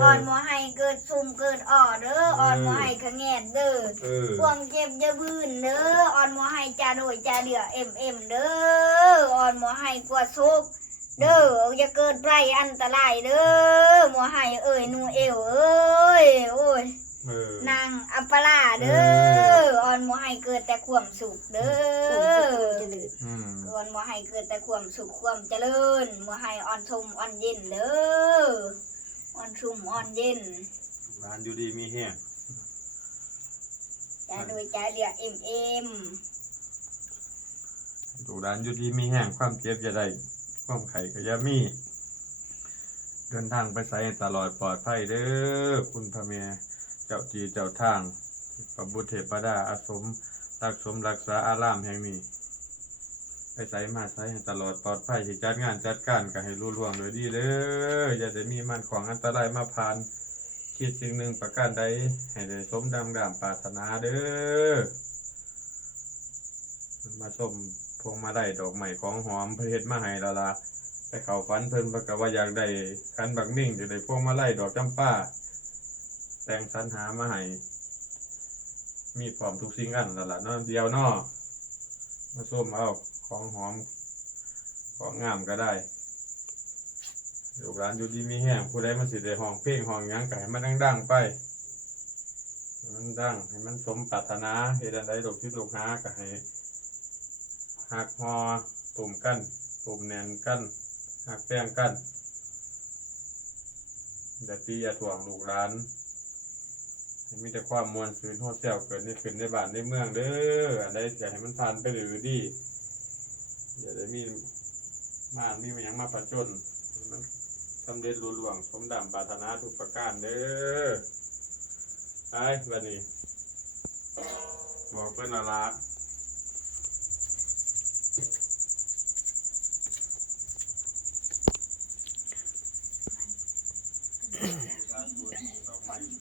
อ่อนบ่ให้เกิดซุ่มเกิดอ่อเด้ออ่อนบ่ให้ขะแงดเด้อเออความเจ็บจะพื้นเด้ออ่อนบ่ให้จ่าโดยจ่าเดือเอ็มเอ็มเด้ออ่อนบ่ให้กวดซุกเด้ออย่าเกิดไรอันตรายเด้อบ่ให้เอ้ยหนูเอวเอ้ยโอ้ยเออนางอัปปะลาเด้ออ่อนบ่ให้เกิดแต่ความสุขเด้ออืมอ่อนบ่ให้เกิดแต่ความสุขความเจริญบ่ให้อ่อนชมอ่อนเย็นเด้ออ่อน ชุ่มอ่อนเย็นร้านอยู่ดีมีแห้งจ่าโดยจ่าเดือเอ็มเอ็มถูกร้านอยู่ดีมีแห้งความเจ็บจะได้ความไข่ก็อย่ามี เดินทางไปไสให้ตลอดปลอดภัยเด้อคุณพระเมียเจ้าจีเจ้าทางพระบุตรเทพดาอาสมรักสมรักษาอารามแห่งนี้ ไปไสมาไสให้ตลอดปลอดภัยจัดงานจัดการก็ให้รู้ล่วงโดยดีเด้ออย่าได้มีมันของอันตรายมาผ่านคิดสิ่งหนึ่งประการใดให้ได้สมดังดามปรารถนาเด้อมาสมพวงมาได้ดอกใหม่ของหอมเพนเฮ็ดมาให้ละละไปเข้าฝันเพิ่นเพิ่นก็ว่าอยากได้คันบักมิ่งจะได้พวงมาไล่ดอกจำป้า แต่งสรรหามาให้มีพร้อมทุกสิ่งอันละละนาะเดียวนาะ มาส้มเอาของหอม ของงามก็ได้ลูกหลานอยู่ดีมีแห้งผู้ใดมาสิได้ห้องเพลงห้องยังก็ให้มันดังๆไปมันดังให้มันสมปรารถนาเฮ็ดอันใดดอกที่ลูกหาก็ให้หักหอตุ่มกันตุ่มแนนกันหักแป้งกันอย่าตีอย่าถ่วงลูกหลาน มีแต่ความมวลซืนโฮเซลเกิดในขึ้นในบ้านในเมืองเด้ออันใดเสียให้มันผ่านไปหรือดีอย่าได้มีบ้านมีมันยังมาประจนให้มันสำเร็จรุ่ล่วงสมดำปรารถนาทุกประการเด้อไปบัดนี้ บอกเพื่อนละละ